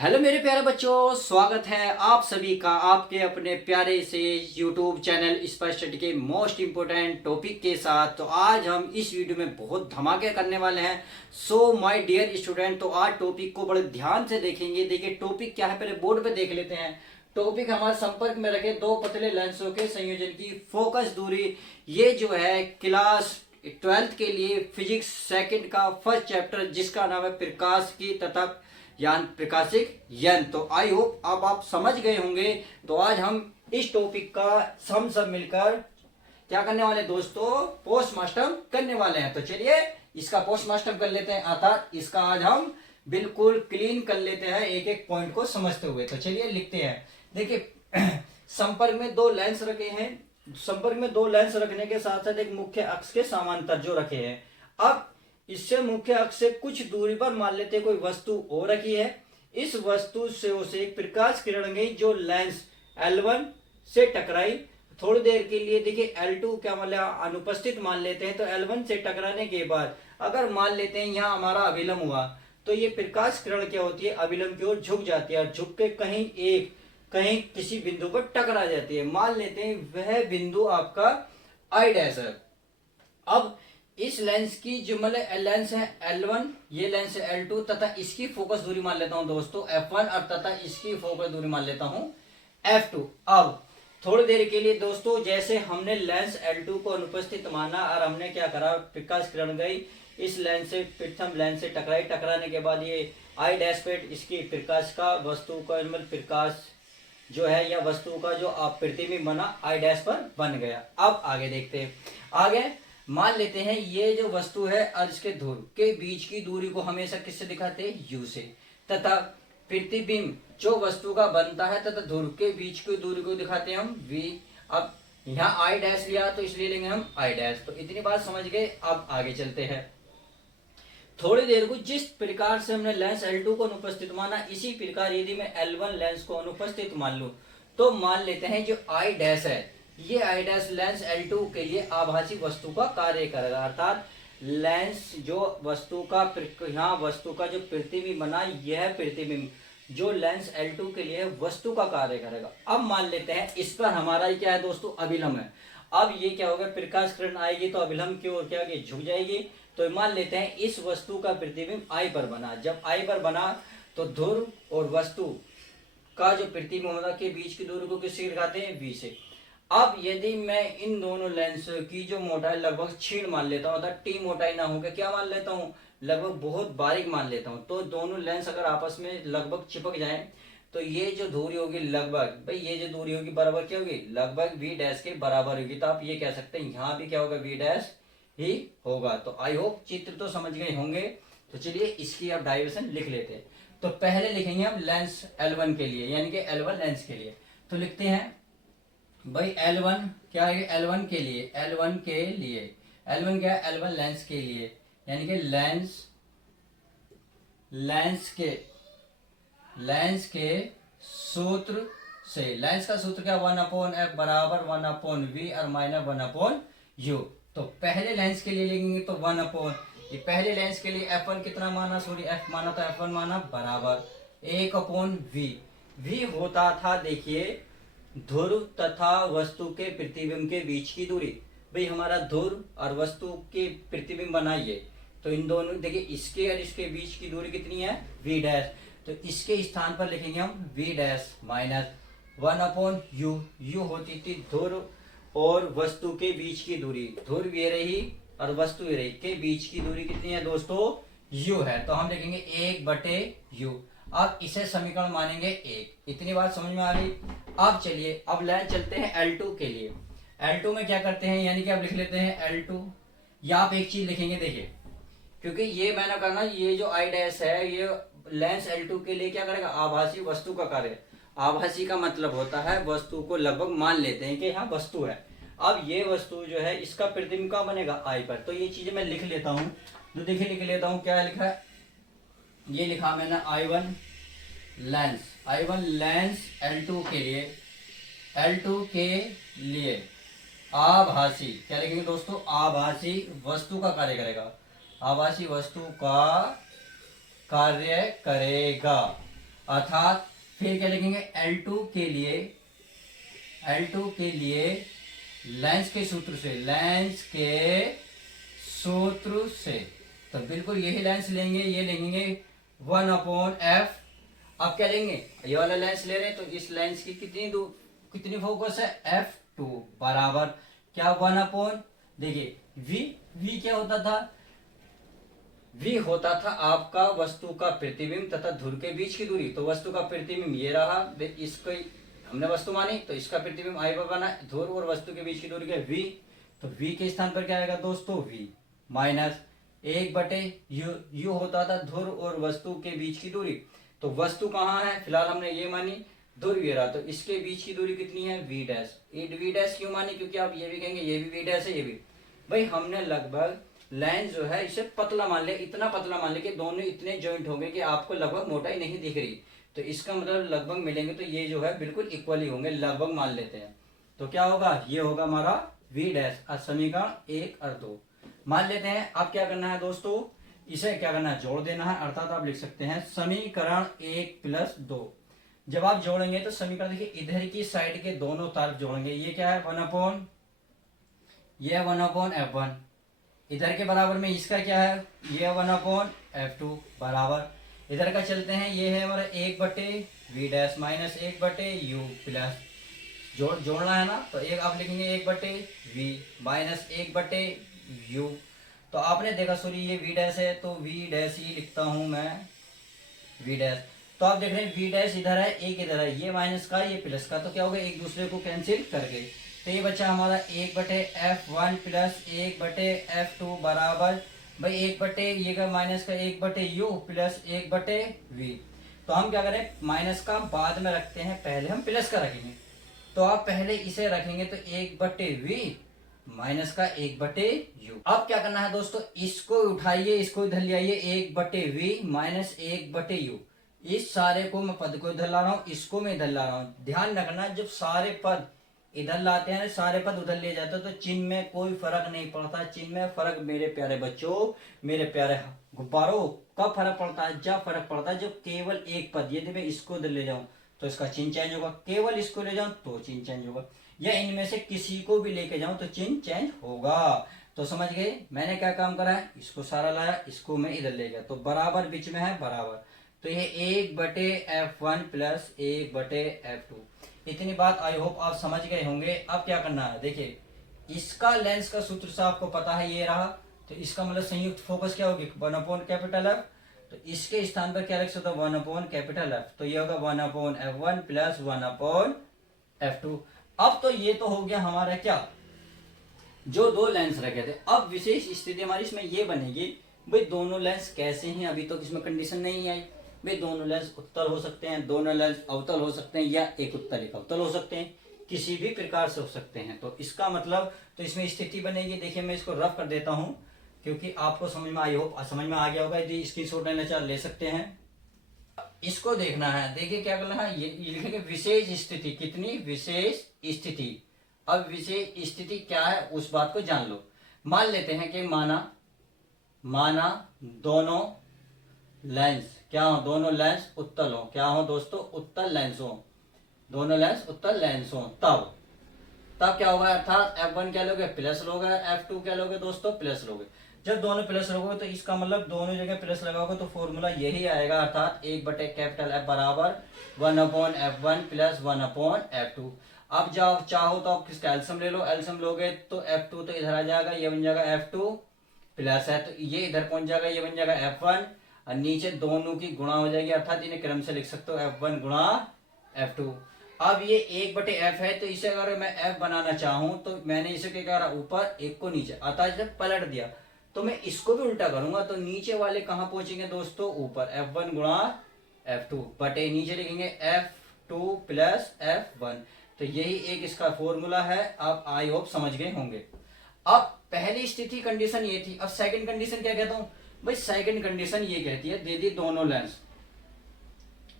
Hello मेरे प्यारे बच्चों, स्वागत है आप सभी का आपके अपने प्यारे से YouTube चैनल स्पाइस स्टडी के मोस्ट इम्पोर्टेंट टॉपिक के साथ। तो आज हम इस वीडियो में बहुत धमाके करने वाले हैं। सो माय डियर स्टूडेंट, तो आज टॉपिक को बड़े ध्यान से देखेंगे। देखिए टॉपिक क्या है, पहले बोर्ड पे देख लेते हैं। टॉपिक हमारे संपर्क में रखे दो पतले लेंसों के संयोजन की फोकस दूरी। ये जो है क्लास 12th के लिए फिजिक्स सेकंड का फर्स्ट चैप्टर, जिसका नाम है प्रकाश की तथा यान प्रकाशिक यंत्र। तो आई होप अब आप समझ गए होंगे। तो आज हम इस टॉपिक का हम सब मिलकर क्या करने वाले दोस्तों, पोस्टमार्टम करने वाले हैं। तो चलिए इसका पोस्टमार्टम कर लेते हैं, अर्थात इसका आज हम बिल्कुल क्लीन कर लेते हैं एक एक पॉइंट को समझते हुए। तो चलिए लिखते हैं। देखिए संपर्क में दो लेंस रखे हैं। संपर्क में दो लेंस रखने के साथ साथ एक मुख्य अक्ष के समांतर जो रखे हैं। अब इससे मुख्य अक्ष से कुछ दूरी पर मान लेते कोई वस्तु हो रखी है। इस वस्तु से उसे एक प्रकाश किरण गई जो लेंस L1 से टकराई। थोड़ी देर के लिए देखिए L2 क्या मतलब अनुपस्थित मान लेते हैं। तो L1 से टकराने के बाद अगर मान लेते हैं यहाँ हमारा अभिलंब हुआ, तो ये प्रकाश किरण क्या होती है, अभिलंब की ओर झुक जाती है और झुक के कहीं किसी बिंदु पर टकरा जाती है। मान लेते हैं वह बिंदु आपका I डैश है। अब इस लेंस की जो मतलब लेंस है L1, ये लेंस है L2 तथा इसकी फोकस दूरी मान लेता हूं दोस्तों F1 और तथा इसकी फोकस दूरी मान लेता हूं F2। अब थोड़ी देर के लिए दोस्तों जैसे हमने लेंस L2 को अनुपस्थित माना और हमने क्या करा, प्रकाश किरण गई इस लेंस से प्रथम लेंस से टकराई। टकराने के बाद ये I डैश पे इसकी प्रकाश का वस्तु का मतलब प्रकाश जो है या वस्तु का जो आप प्रतिबिंब बना I डैश पर बन गया। अब आगे देखते हैं। आगे मान लेते हैं ये जो वस्तु है और इसके ध्रुव के बीच की दूरी को हमेशा किससे दिखाते हैं, U से, तथा प्रतिबिंब जो वस्तु का बनता है तथा ध्रुव के बीच की दूरी को दिखाते हैं हम V। अब यहाँ I डैश लिया तो इसलिए लेंगे हम I डैश। तो इतनी बात समझ गए। अब आगे चलते हैं। थोड़ी देर को जिस प्रकार से हमने लेंस L2 को अनुपस्थित माना, इसी प्रकार यदि मैं L1 लेंस को अनुपस्थित मान लूं, तो मान लेते हैं जो I डैश है, ये I डैश लेंस L2 के लिए आभासी वस्तु का कार्य करेगा। अर्थात लेंस जो वस्तु का यहाँ वस्तु का जो प्रतिबिंब बना, यह प्रतिबिंब जो लेंस L2 के लिए वस्तु का कार्य करेगा। अब मान लेते हैं इस पर हमारा क्या है दोस्तों, अभिलंब है। अब ये क्या होगा, प्रकाश किरण आएगी तो अभिलंब की ओर क्या झुक जाएगी। तो मान लेते हैं इस वस्तु का प्रतिबिंब I पर बना। जब I पर बना तो ध्रुव और वस्तु का जो प्रतिबिंब के बीच की दूरी को किससे दिखाते हैं, V से। अब यदि मैं इन दोनों लेंस की जो मोटाई लगभग क्षीण मान लेता हूँ, T मोटाई ना होकर क्या मान लेता हूँ, लगभग बहुत बारीक मान लेता हूँ, तो दोनों लेंस अगर आपस में लगभग चिपक जाएं तो ये जो दूरी होगी लगभग, भाई ये जो दूरी होगी बराबर क्या होगी, लगभग V डैश के बराबर होगी। तो आप ये कह सकते हैं यहाँ भी क्या होगा, V डैश ही होगा। तो आई होप चित्र तो समझ गए होंगे। तो चलिए इसकी अब डायरेक्शन लिख लेते हैं। तो पहले लिखेंगे हम लेंस L1 के लिए, यानी कि L1 लेंस के लिए। तो लिखते हैं भाई L1 क्या है, L1 के लिए, L1 के लिए, L1 क्या है, L1 लेंस के लिए, यानी कि लेंस के सूत्र से, लेंस का सूत्र क्या, 1/f बराबर 1/v और माइनस 1/u। तो पहले लेंस के लिए लेंगे तो 1/, ये पहले लेंस के लिए F1 कितना माना, सॉरी F माना, तो F1 माना बराबर 1/v। v होता था देखिए ध्रुव तथा वस्तु के प्रतिबिंब के बीच की दूरी। भाई हमारा ध्रुव और वस्तु के प्रतिबिंब बनाइए, तो इन दोनों देखिए इसके और इसके बीच की दूरी कितनी है, V डैश। तो इसके स्थान पर लिखेंगे हम V dash minus 1/u। u होती थी ध्रुव और वस्तु के बीच की दूरी, ध्रुव ये रही और वस्तु ये रही, के बीच की दूरी कितनी है दोस्तों, u है। तो हम लिखेंगे 1/u। अब इसे समीकरण मानेंगे 1। इतनी बात समझ में आ गई। अब चलिए अब लाइन चलते हैं L2 के लिए। L2 में क्या करते हैं, यानी कि आप लिख लेते हैं L2, या आप एक चीज लिखेंगे देखिए, क्योंकि ये मैंने करना, ये जो I डैश है ये लेंस L2 के लिए क्या करेगा, आभासी वस्तु का कार्य। आभासी का मतलब होता है वस्तु को लगभग मान लेते हैं कि यहाँ वस्तु है। अब ये वस्तु जो है इसका प्रतिबिंब कहाँ बनेगा, I पर। तो ये चीजें मैं लिख लेता हूँ। तो देखिए लिख लेता हूँ, क्या लिखा है, ये लिखा मैंने I1 लेंस L2 के लिए आभासी, क्या लिखेंगे दोस्तों, आभासी वस्तु का कार्य करेगा, आभासी वस्तु का कार्य करेगा। अर्थात फिर क्या लिखेंगे L2 के लिए लेंस के सूत्र से, तो बिल्कुल यही लेंस लेंगे, ये लेंगे 1/f। अब क्या लेंगे, ये वाला लेंस ले रहे हैं तो इस लेंस की कितनी फोकस है, f2 बराबर क्या 1/, देखिए v क्या होता था, v होता था आपका वस्तु का प्रतिबिंब तथा ध्रुव के बीच की दूरी। तो वस्तु का प्रतिबिंब ये रहा, इसको हमने वस्तु मानी तो इसका प्रतिबिंब आई बना, ध्रुव और वस्तु के बीच की दूरी क्या v, तो v के स्थान पर क्या आएगा दोस्तों, v माइनस 1/u। u होता था ध्रुव और वस्तु के बीच की दूरी। तो वस्तु कहाँ है, फिलहाल हमने ये मानी ध्रुव ये रहा, तो इसके बीच की दूरी कितनी है, v डैश। v डैश क्यों मानी, क्योंकि आप ये भी कहेंगे ये भी v डैश है, ये भी भाई हमने लगभग लेंस जो है इसे पतला मान लिया, इतना पतला मान लिया कि दोनों इतने जॉइंट होंगे कि आपको लगभग मोटाई नहीं दिख रही। तो इसका मतलब लगभग मिलेंगे तो ये जो है बिल्कुल इक्वल ही होंगे, लगभग मान लेते हैं। तो क्या होगा, ये होगा हमारा v डैश। समीकरण 1 और 2 मान लेते हैं। अब क्या करना है दोस्तों, इसे क्या करना है, जोड़ देना है। अर्थात आप लिख सकते हैं समीकरण 1 + 2। जब आप जोड़ेंगे तो समीकरण देखिए इधर की साइड के दोनों तरफ जोड़ेंगे, ये क्या है 1/, ये 1/f1, इधर के बराबर में इसका क्या है, ये 1/f2 बराबर, इधर का चलते हैं, ये है हमारा 1/v dash minus 1/u plus, जोड़ना है ना, तो एक आप लिखेंगे 1/v माइनस 1/u। तो आपने देखा सॉरी ये v डैश है तो v डैश ही लिखता हूं मैं, v डैश। तो आप देख रहे हैं v डैश इधर है, एक इधर है, ये माइनस का ये प्लस का, तो क्या होगा एक दूसरे को कैंसिल करके, तो ये बचा हमारा 1/f1 प्लस 1/f2 बराबर भाई 1 ये का माइनस का 1/u प्लस 1/v। तो हम क्या करें, माइनस का बाद में रखते हैं, पहले हम प्लस का रखेंगे। तो आप पहले इसे रखेंगे तो 1/v माइनस का 1/u। अब क्या करना है दोस्तों, इसको उठाइए, इसको इधर ले आइए, 1/v माइनस 1/u। इस सारे को मैं पद को इधर ला रहा हूँ, इसको मैं इधर ला रहा हूँ। ध्यान रखना जब सारे पद इधर लाते हैं, सारे पद उधर ले जाते हो तो चिन्ह में कोई फर्क नहीं पड़ता। चिन्ह में फर्क मेरे प्यारे बच्चों, मेरे प्यारे गुब्बारों, कब फर्क पड़ता है, जब फर्क पड़ता है जब केवल एक पद, यदि मैं इसको इधर ले जाऊं तो इसका चिन्ह चेंज होगा, केवल इसको ले जाऊं तो चिन्ह चेंज होगा, या इनमें से किसी को भी लेके जाऊं तो चिन्ह चेंज होगा। तो समझ गए मैंने क्या काम करा है, इसको सारा लाया, इसको मैं इधर ले गया, तो बराबर बीच में है बराबर, तो ये 1/f1 प्लस 1/f2। इतनी बात आई होप आप समझ गए होंगे। अब क्या करना है, देखिए इसका लेंस का सूत्र से आपको पता है ये रहा, तो इसका मतलब संयुक्त फोकस क्या होगी 1/F। तो इसके स्थान पर क्या लिख सकते हो 1/F, तो ये होगा 1/f1 प्लस 1/f2। अब तो ये तो हो गया हमारा क्या, जो दो लेंस रखे थे। अब विशेष स्थिति हमारी इसमें ये बनेगी, भाई दोनों लेंस कैसे हैं, अभी तो इसमें कंडीशन नहीं आई, भाई दोनों लेंस उत्तल हो सकते हैं, दोनों लेंस अवतल हो सकते हैं, या एक उत्तल एक अवतल हो सकते हैं, किसी भी प्रकार से हो सकते हैं। तो इसका मतलब तो इसमें स्थिति बनेगी। देखिए मैं इसको रफ कर देता हूं क्योंकि आपको समझ में आई हो, समझ में आ गया होगा। यदि स्क्रीनशॉट लेना चाहे ले सकते हैं, इसको देखना है। देखिए क्या करना है, ये लिखेंगे विशेष स्थिति, कितनी विशेष स्थिति। अब विशेष स्थिति क्या है उस बात को जान लो। मान लेते हैं कि माना दोनों लेंस क्या हो, दोनों लेंस उत्तल हो, क्या हो दोस्तों, उत्तल लेंस हो, दोनों लेंस उत्तल लेंस हो, तब क्या होगा, अर्थात f1 क्या लोगे प्लस लोगे, f2 क्या लोगे दोस्तों प्लस लोगे। जब दोनों प्लस लोगे तो इसका मतलब दोनों जगह प्लस लगाओगे तो फॉर्मूला यही आएगा, अर्थात 1/F बराबर 1/f1 प्लस 1/f2। अब जाओ चाहो तो आप किसका एल्सियम ले लो, एल्सियम लोगे तो f2 तो इधर आ जाएगा, ये बन जाएगा f2 प्लस है तो ये इधर पहुंच जाएगा, ये बन जाएगा f1, और नीचे दोनों की गुणा हो जाएगी, अर्थात इन्हें क्रम से लिख सकते हो f1 गुणा f2। अब ये 1/f है तो इसे अगर मैं f बनाना चाहूं तो मैंने इसे क्या करा, ऊपर एक को नीचे, अतः जब पलट दिया तो मैं इसको भी उल्टा करूंगा तो नीचे वाले कहां पहुंचेंगे दोस्तों, ऊपर, f1 गुणा f2 बटे नीचे लिखेंगे f2 प्लस f1। तो यही एक इसका फॉर्मूला है। अब आई होप समझ गए होंगे। अब पहली स्थिति कंडीशन ये थी। अब सेकंड कंडीशन क्या कहता हूं भाई, सेकंड कंडीशन ये कहती है यदि दोनों लेंस,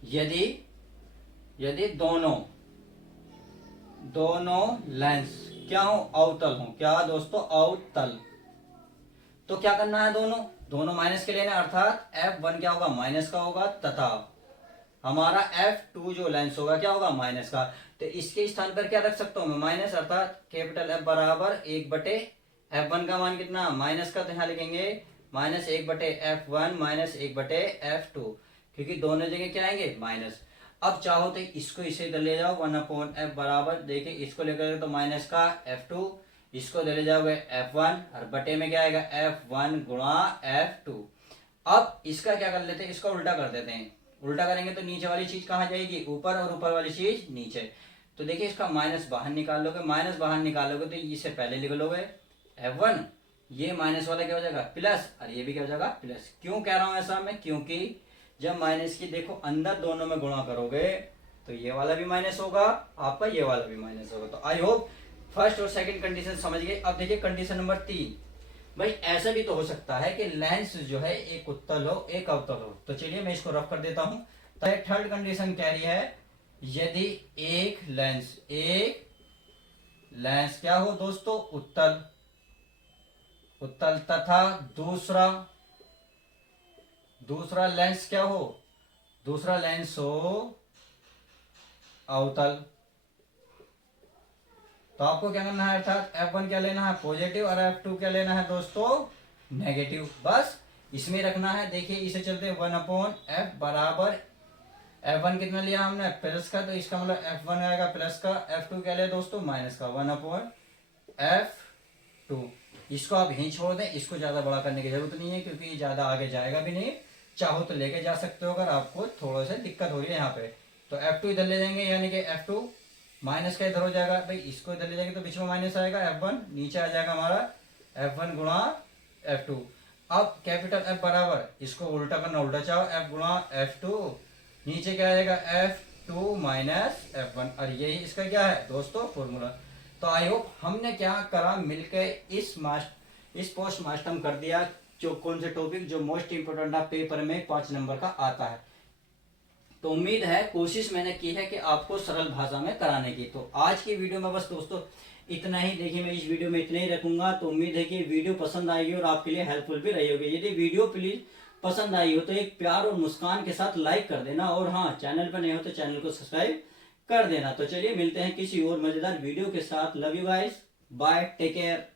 यदि दोनों लेंस क्या हो, अवतल हो, क्या दोस्तों अवतल, तो क्या करना है, दोनों माइनस के लेना, अर्थात f1 क्या होगा माइनस का होगा, तथा हमारा F2 जो लेंस होगा क्या होगा, माइनस का। तो इसके स्थान पर क्या रख सकता हूँ मैं, माइनस, अर्थात कैपिटल F बराबर 1/, F1 का मान कितना, माइनस का, तो यहाँ लिखेंगे -1/F1 -1/F2, क्योंकि दोनों जगह क्या आएंगे, माइनस। अब चाहो तो इसको इसे इधर ले जाओ, 1/F बराबर, देखिए इसको लेकर तो माइनस का F2, इसको इधर ले जाओगे F1, और बटे में क्या आएगा, F1 गुणा F2। अब इसका क्या कर लेते हैं, इसका उल्टा कर देते हैं। उल्टा करेंगे तो नीचे वाली चीज कहाँ जाएगी, ऊपर, और ऊपर वाली चीज नीचे। तो देखिए इसका माइनस बाहर निकाल लोगे, माइनस बाहर निकालोगे तो इसे पहले लिख लोगे F1, ये माइनस वाला क्या हो जाएगा, प्लस, और ये भी क्या हो जाएगा, प्लस। क्यों कह रहा हूं ऐसा मैं, क्योंकि जब माइनस की देखो अंदर दोनों में गुणा करोगे तो ये वाला भी माइनस होगा आपका, ये वाला भी माइनस होगा। तो आई होप फर्स्ट और सेकंड कंडीशन समझ गए। अब देखिए कंडीशन नंबर 3, भाई ऐसा भी तो हो सकता है कि लेंस जो है एक उत्तल हो एक अवतल हो। तो चलिए मैं इसको रफ कर देता हूं। तो थर्ड कंडीशन कह रही है, यदि एक लेंस क्या हो दोस्तों, उत्तल तथा दूसरा लेंस क्या हो, दूसरा लेंस हो अवतल। तो आपको क्या करना है, अर्थात F1 क्या लेना है, पॉजिटिव, और F2 क्या लेना है दोस्तों, नेगेटिव। बस इसमें रखना है। देखिए इसे चलते 1/F बराबर, F1 कितना लिया हमने, प्लस का, तो इसका मतलब F1 आएगा प्लस का, F2 क्या लिया दोस्तों, माइनस का, 1/F2। इसको आप यहीं छोड़ दें, इसको ज्यादा बड़ा करने की जरूरत नहीं है, क्योंकि ये ज्यादा आगे जाएगा भी नहीं। चाहो तो लेके जा सकते हो अगर आपको थोड़ा सा दिक्कत हो रही है यहाँ पे। तो F2 इधर ले जाएंगे, यानी कि F2 माइनस का इधर हो जाएगा, भाई इसको इधर ले जाएंगे तो बीच में माइनस आएगा, F1 नीचे आ जाएगा हमारा F1 गुणा F2। अब कैपिटल F बराबर, इसको उल्टा करना, उल्टा चाहो, F गुणा F2, नीचे क्या आएगा, F2 माइनस F1, और यही इसका क्या है दोस्तों, फॉर्मूला। तो आई होप हमने क्या करा, मिलकर इस पोस्ट मास्टम कर दिया, जो कौन से टॉपिक जो मोस्ट इंपोर्टेंट है पेपर में 5 नंबर का आता है। तो उम्मीद है, कोशिश मैंने की है कि आपको सरल भाषा में कराने की। तो आज की वीडियो में बस दोस्तों इतना ही। देखिए मैं इस वीडियो में इतना ही रखूंगा। तो उम्मीद है कि वीडियो पसंद आएगी और आपके लिए हेल्पफुल भी रही होगी। यदि वीडियो प्लीज पसंद आई हो तो एक प्यार और मुस्कान के साथ लाइक कर देना, और हाँ चैनल पर नहीं हो तो चैनल को सब्सक्राइब कर देना। तो चलिए मिलते हैं किसी और मजेदार वीडियो के साथ। Love you guys, bye, take care.